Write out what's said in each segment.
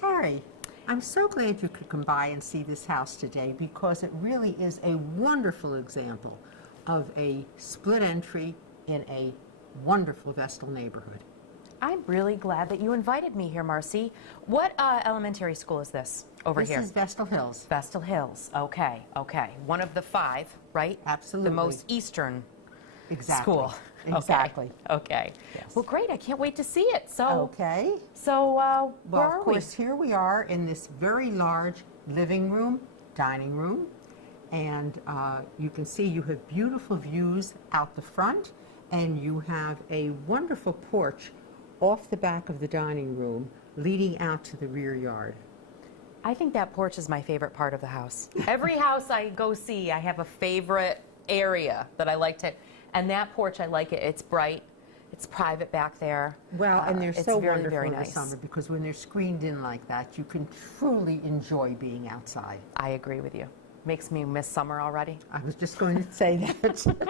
Carrie, I'm so glad you could come by and see this house today because it really is a wonderful example of a split entry in a wonderful Vestal neighborhood. I'm really glad that you invited me here, Marcy. What elementary school is this over here? This is Vestal Hills. Vestal Hills. Okay, okay. One of the 5, right? Absolutely. The most eastern Exactly. school. Exactly. Okay. Yes. Well, great. I can't wait to see it. So, Okay. So, Well, where are of course, we? here we are in this very large living room, dining room, and you can see you have beautiful views out the front, and you have a wonderful porch off the back of the dining room leading out to the rear yard. I think that porch is my favorite part of the house. Every house I go see, I have a favorite area that I like to, and that porch, I like it. It's bright. It's private back there. Well, and they're so very, wonderful very in the nice. summer because when they're screened in like that, you can truly enjoy being outside. I agree with you. Makes me miss summer already. I was just going to say that.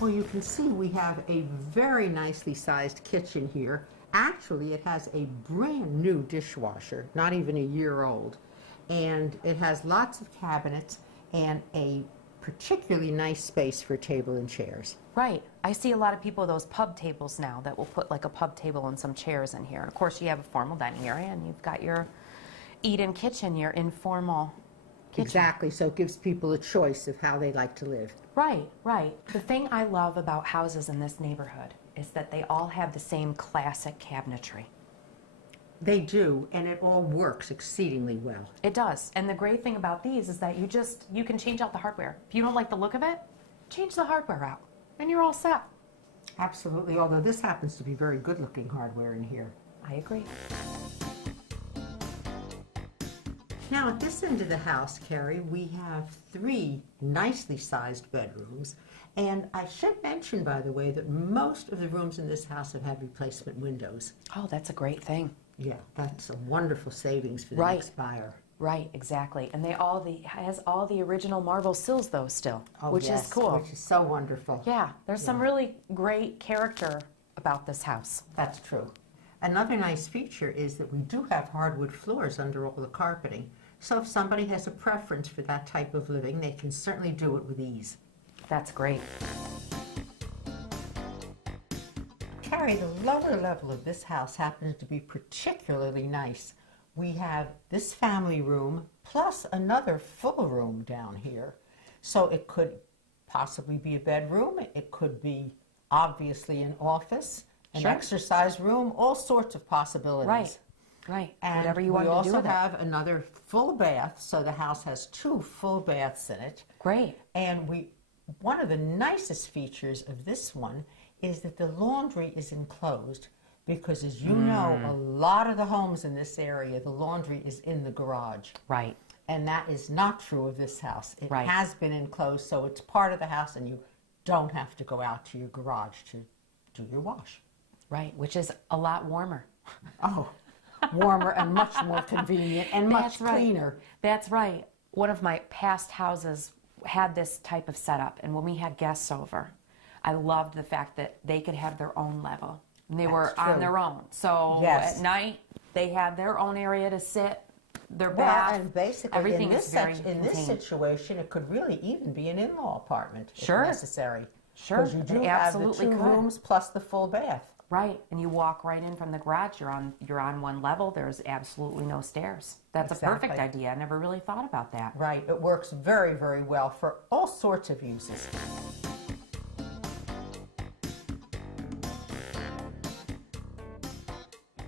Well, you can see we have a very nicely sized kitchen here. Actually, it has a brand new dishwasher, not even a year old. And it has lots of cabinets and a particularly nice space for table and chairs. Right. I see a lot of people with those pub tables now that will put like a pub table and some chairs in here. Of course, you have a formal dining area and you've got your eat-in kitchen, your informal kitchen. Exactly, so it gives people a choice of how they like to live. Right, right. The thing I love about houses in this neighborhood is that they all have the same classic cabinetry. They do, and it all works exceedingly well. It does. And the great thing about these is that you can change out the hardware. If you don't like the look of it, change the hardware out, and you're all set. Absolutely, although this happens to be very good-looking hardware in here. I agree. Now, at this end of the house, Carrie, we have 3 nicely sized bedrooms. And I should mention, by the way, that most of the rooms in this house have had replacement windows. Oh, that's a great thing. Yeah, that's a wonderful savings for the Right. next buyer. Right, exactly. And has all the original marble sills though still, Oh, which yes, is cool. which is so wonderful. Yeah, there's some really great character about this house. That's true. Another nice feature is that we do have hardwood floors under all the carpeting. So if somebody has a preference for that type of living, they can certainly do it with ease. That's great. Carrie, the lower level of this house happens to be particularly nice. We have this family room plus another full room down here. So it could possibly be a bedroom. It could be obviously an office, an Sure. exercise room, all sorts of possibilities. Right, right. And Whatever you want to do we with also it. have another full bath, so the house has 2 full baths in it. Great. And one of the nicest features of this one is that the laundry is enclosed because, as you know, a lot of the homes in this area, the laundry is in the garage. Right. And that is not true of this house. It Right. has been enclosed, so it's part of the house, and you don't have to go out to your garage to do your wash. Right, which is a lot warmer. Oh, warmer and much more convenient and much That's right. cleaner. That's right. One of my past houses had this type of setup, and when we had guests over, I loved the fact that they could have their own level. And they were That's on true. their own. So Yes. at night, they had their own area to sit, their Well, bath. and basically, everything in is this, very in this contained. situation, it could really even be an in-law apartment Sure. if necessary. Sure, Because you do it have the absolutely 2 could. rooms plus the full bath. Right, and you walk right in from the garage. You're on one level. There's absolutely no stairs. That's a perfect Exactly. idea. I never really thought about that. Right. It works very, very well for all sorts of uses.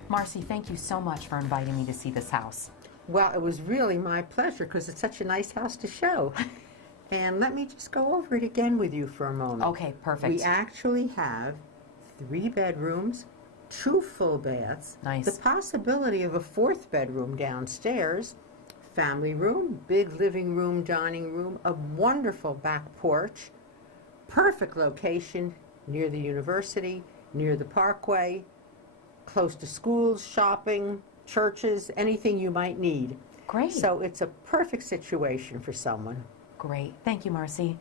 Marcy, thank you so much for inviting me to see this house. Well, it was really my pleasure because it's such a nice house to show. And let me just go over it again with you for a moment. Okay, perfect. We actually have 3 bedrooms, 2 full baths, Nice. the possibility of a 4th bedroom downstairs, family room, big living room, dining room, a wonderful back porch, perfect location near the university, near the parkway, close to schools, shopping, churches, anything you might need. Great. So it's a perfect situation for someone. Great. Thank you, Marcy.